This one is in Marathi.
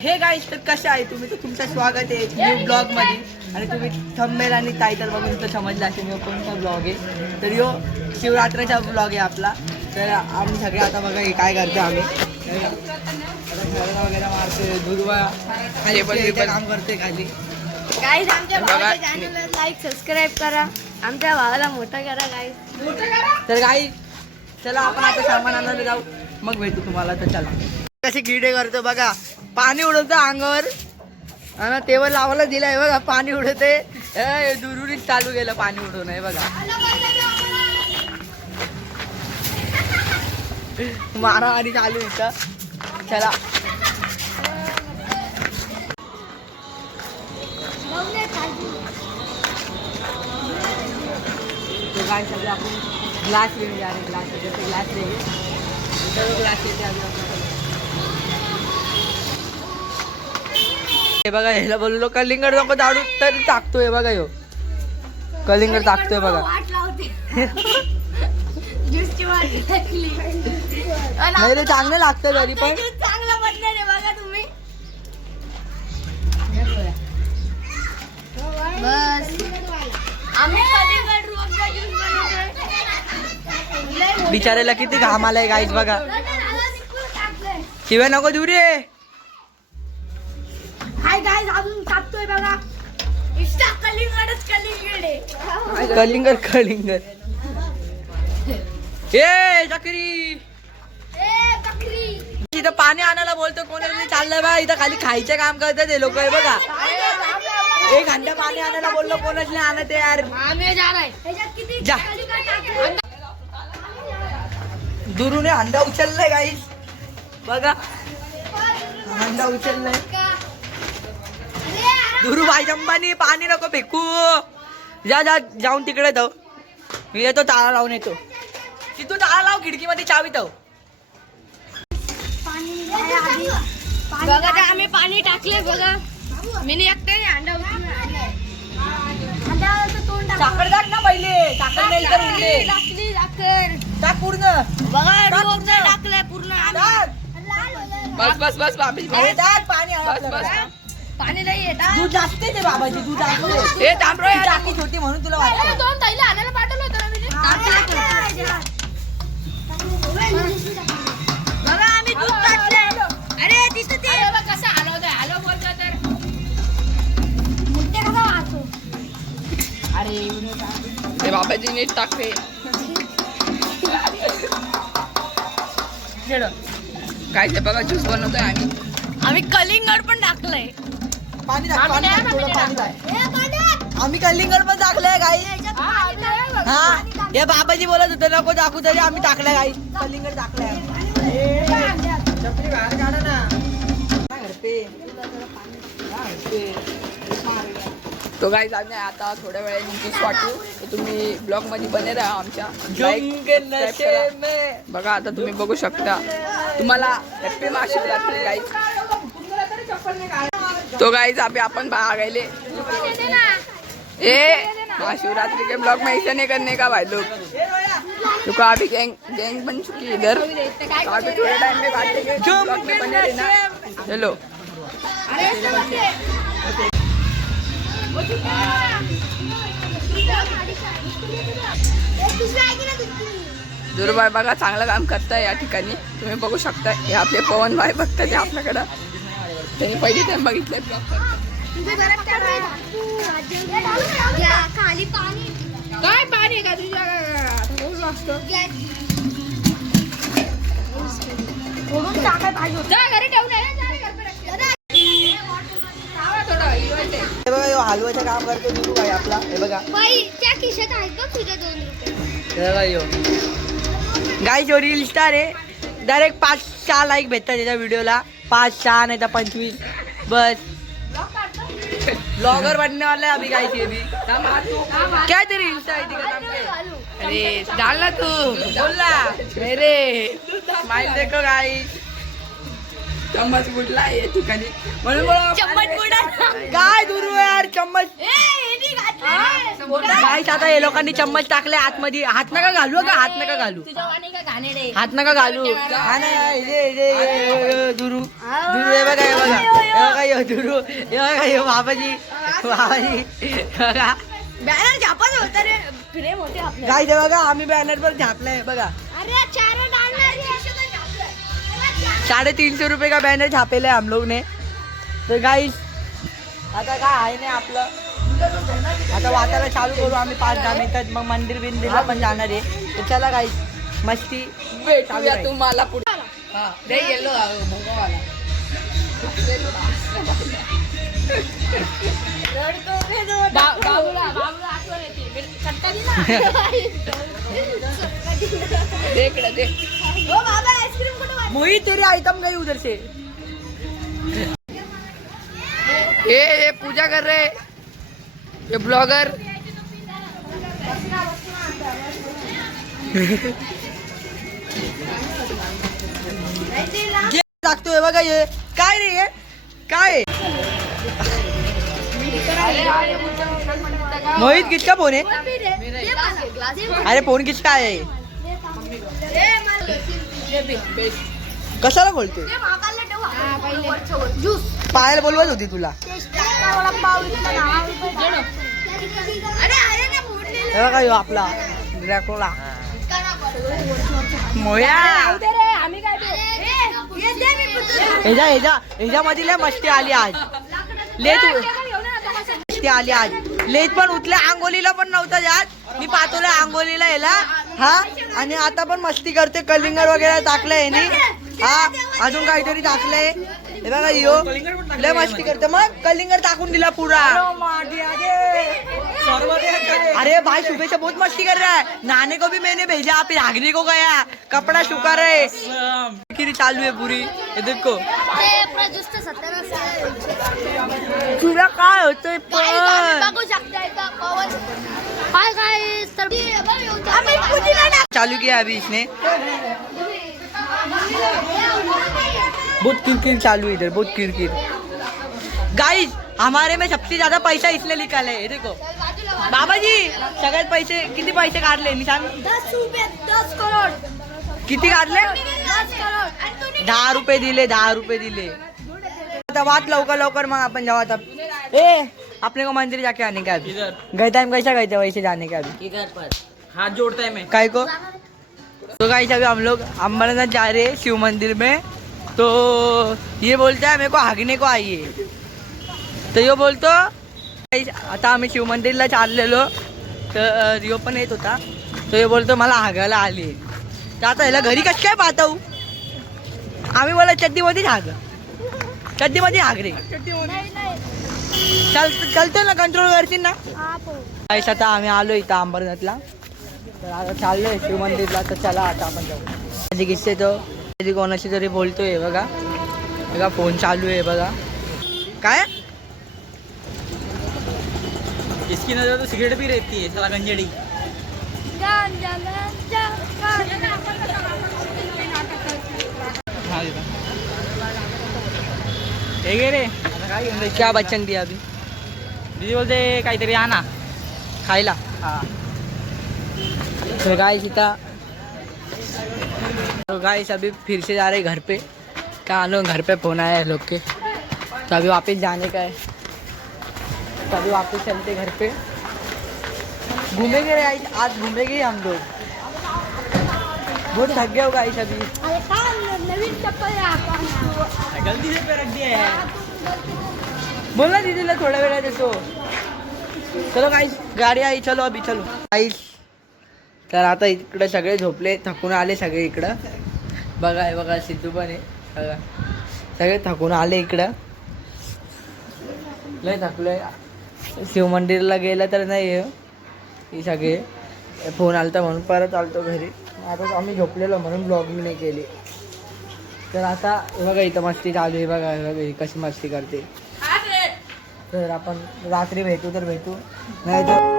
हे गाईस, तर कशा आहे तुम्ही? तर तुमचं स्वागत आहे न्यू ब्लॉग मध्ये. आणि तुम्ही थंबनेल आणि टायटल बघून तर समजलं असेल कोणता ब्लॉग आहे. तर यो शिवरात्रीचा ब्लॉग आहे आपला. तर आम्ही सगळे आता बघा काय करतो आम्ही वगैरे मारतोय, दुर्वा खाली काम करतोय खाली. गाईस, आमच्या भावाच्या चॅनलला लाईक सबस्क्राईब करा, आमच्या भावाला मोठा करा गाईस. तर गाईस चला आपण आता सामान आणायला जाऊ, मग भेटू तुम्हाला. तर चला कसे किडे करतो बघा, पाणी उडवतो अंगावर आणि तेव्हा लावायला दिलाय बघा, पाणी उडवते. दुरुरीच चालू गेलं पाणी उडवणं आहे बघा. मारामारी चालू इथं. चला तो काय सगळे आपण ग्लास घेऊन जा रे. ग्लास दे, ग्लास येते अजून. हे बघा, ह्याला बोललो कलिंगड नको दाडू तरी टाकतोय बघा. ह्यो कलिंगड टाकतोय बघा. नाही रे, चांगलं लागतं तरी पण. चांगला बनणार आहे बघा तुम्ही. बस आम्ही कलिंगड रूहअफजा ज्यूस बनवतोय. बिचाऱ्याला किती घाम आलाय गाईस बघा. शिवाय नको देऊ रे. हाय गाईस, अजून टाकतोय बघा. इष्टा कलिंगडच कलिंगड आहे. कलिंगड ए चक्री. इथं पाणी आणायला बोलतो कोणी चाललंय बा. इथं खाली खायचं काम करतात ते लोक आहे बघा. एक घंटा पाणी आणायला बोललो, कोणाच नाही आणत यार. जा दुरूने अंडा उचललाय गाईस बघा. अंडा उचललाय दुरू. बाई अंबानी पाणी नको फेकू. जा जा जाऊन तिकडे जाऊ. मी येतो, ताळा लावून येतो. तिथून ताळा लाव, खिडकीमध्ये चावी तो. बघा ते आम्ही पाणी टाकले बघा. मी एकटे अंडा साखर टाक ना पहिले. साखर नाही तर उरले. टाक पूर्ण बघा, रूहअफजा टाकलंय पूर्ण. बस बस बस बाबी टाक पाणी. पाणी नाही येत. दूध जास्त आहे ते बाबाची. दूध जास्त ए थांब रे. टाकीच होती म्हणून तुला वाटतं. दोन ताईला आणायला पाठवलं होतं ना मी. बघा आम्ही दूध टाकलंय. अरे तिथं ते कसं हलवतोय, हलव बोलतोय तर. मुद्दे कसा वाचतो. ते बाबाजी नीट टाकते. काय ते बघा, ज्यूस बनवतोय आम्ही कलिंगड पण टाकलंय. पाणी टाक, पाणी टाक, थोडं पाणी टाक. आम्ही कलिंगड पण टाकलंय गाई. हा हे बाबाजी बोलत होते नको टाकू, तरी आम्ही टाकलंय गाई. कलिंगड टाकलंय. चपली बाहेर काढा ना. काय करते? तो गाईज आम्ही आता थोड्या वेळाने ज्यूस वाटू. तर तुम्ही ब्लॉग मध्ये बने राहा आमच्या. Like, subscribe करा. बघा आता तुम्ही बघू शकता. तुम्हाला हॅपी महाशिवरात्री गाईज. तो गाईज अभी अपन भागले. ए महाशिवरात्रि के ब्लॉग में ऐसा नहीं करने का भाई लोग. तो अभी गैंग बन चुकी है इधर. तो अभी थोड़े टाइम में काटेंगे. ब्लॉग में बने रहना. चलो दुर्बाई बघा चांगलं काम करताय या ठिकाणी. तुम्ही बघू शकता. हे आपले पवन भाई बघताय आपल्याकडं. त्यांनी पहिली टाइम बघितलंय ब्लॉग. खाली पाणी काय पाणी का तुझ्या टाकाय पाहिजे. घरी ठेवून हे बघा, ह्यो हलवाचं काम करतो दुरू भाई आपला. हे बघा, बाई त्या खिशात आहेत का तुझ्या 2 रुपये. हे बघा ह्यो गाईस. ह्यो रील स्टार आहे. डायरेक्ट 5-6 लाईक भेटतात त्याच्या व्हिडिओला. 5-6 नाही तर 25 बस. ब्लॉगर बनने वाला है अभी गाइस. ये भी क्या तेरी इंस्टा आईडी का नाम क्या है? अरे डालना तू, बोलना मेरे स्माइल देखो गाइस. चम्मच बुडला या ठिकाणी. चम्मच बुडा काय दुरू यार चम्मच. ए गाईस आता हे लोकांनी चम्मच टाकले आतमध्ये. हात नका घालू का, हात नका घालू, हात नका घालू. हा नाही दुरू दुरू हे बघा, हे बघा, हे बघा, हे दुरू, हे बघा, हे बाबाजी बाबाजी बघा. बॅनर झापाच होता रे, फ्रेम होते आपले. गाईस हे बघा, आम्ही बॅनर पर झापलाय बघा. अरे 350 रुपये का बैनर छापेला है हम लोग ने. तर गाईस आता काय आहे नाही आपलं, आता वाचायला चालू करू आम्ही 5-10 मिनिटात. मग मंदिर बिंदिरला पण जाणार आहे. तर चला गाईस मस्ती भेटूया तुम्हाला पुढे. दे येलो भोगावाला. बाबूला आठवण येते. कंटाळी ना. दे इकडे दे. मोहित तेरी आइटम गई उधर से. ये पूजा कर रहे, ये ब्लॉगर. टाकतोय बघा. हे काय रे, हे काय मोहित किसका फोन है? अरे फोन किसका आहे? कशाला बोलतोय? पायाला बोलवत होती तुला. हे बघा ह्यो आपला ड्रॅकुला मोया. ह्याच्या मध्ये लय मस्ती आली आज. लेत मस्ती आली आज. लेत पण उठल्या, आंघोलीला पण नव्हता जात. मी पाहतोय आंघोलीला याला. हा आणि आता पण मस्ती करते. कलिंगड वगैरे टाकलंय यांनी. हा अजून काहीतरी टाकलंय. हे बघा यो लय मस्ती करते. मग कलिंगड टाकून दिला पुरा. अरे भाई सुबह से बहुत मस्ती कर रहा है. नहाने को भी मैंने भेजा, फिर भागने को गया, कपड़ा सुखा रहे. किरी चालू है पूरी. हे देखो तुला काय होतंय पण. चालू किया अभी इसने. बहुत किरकिर चालू है इधर, बहुत किरकिर. गाइस हमारे में सबसे ज्यादा पैसा इसने निकाला है. देखो बाबा जी सगळ्यात पैसे किती पैसे काढले निशान? 10 करोड. किती काढले? 10 करोड. 10 रुपये दिले, 10 रुपये दिले. आता बात लवकर मग अपन जाओ. तब ए अपने को मंदिर जाके आने का अभी. गए टाइम कैसा गए थे वैसे जाने का अभी. इधर पर हाथ जोड़ता है मैं. काय को. तो गाइस अभी हम लोग अम्बरनाथ जा रहे हैं शिव मंदिर में. तो ये बोलता है मेरे को हागने को आइए. तर यो बोलतो आता आम्ही शिव मंदिरला चाललेलो. तर यो पण येत होता. तो यो बोलतो मला हागायला आली. तर आता ह्याला घरी कसं काय पाहतो. आम्ही बोला चड्डीमध्येच हाग, चड्डीमध्ये हाग रे. चालतो ना, कंट्रोल करतील ना. गाईस आता आम्ही आलो इथं अंबरनाथला. तर आता चाललोय शिव मंदिरला. तर चला आता आपण जाऊ. माझी किस्से तो कधी कोणाशी तरी बोलतोय बघा. बघा फोन चालू आहे बघा. काय इसकी नजर तो सिगरेट भी रहती है साला गंजेड़ी. हे गे रे आता काय घेऊन क्या बच्चन दिया अभी. दीदी बोलते काहीतरी आणा खायला. हाँ. तो गाइस इतना. तो गाइस अभी फिर से जा रहे घर पे. क्या लोग घर पे फोन आया है लोग के. तो अभी वापस जाने का है. तो अभी वापस चलते घर पे. घूमेंगे रे आज घूमेंगे हम लोग. बहुत थक गए हो गाइस अभी. नवीन चप्पल गलती से पे रख दिया है. बोल ना दीदीला थोड्या वेळात येतो. चलो गाइस गाडी आई. चलो अभी चलो गाइस. तर आता इकडे सगळे झोपले, थकून आले सगळे इकडं. बघा हे बघा सिद्धू पण आहे बघा. सगळे थकून आले इकडं. लय थकलोय. शिव मंदिरला गेलं तर नाही हे सगळे. फोन आलता म्हणून परत आलतो घरी. आता आम्ही झोपलेलो म्हणून ब्लॉगिंग नाही केली. तर आता हे बघा इथं मस्ती चालू आहे बघा. हे बघा ही कशी मस्ती करते. तर आपण रात्री भेटू तर भेटू, नाही तर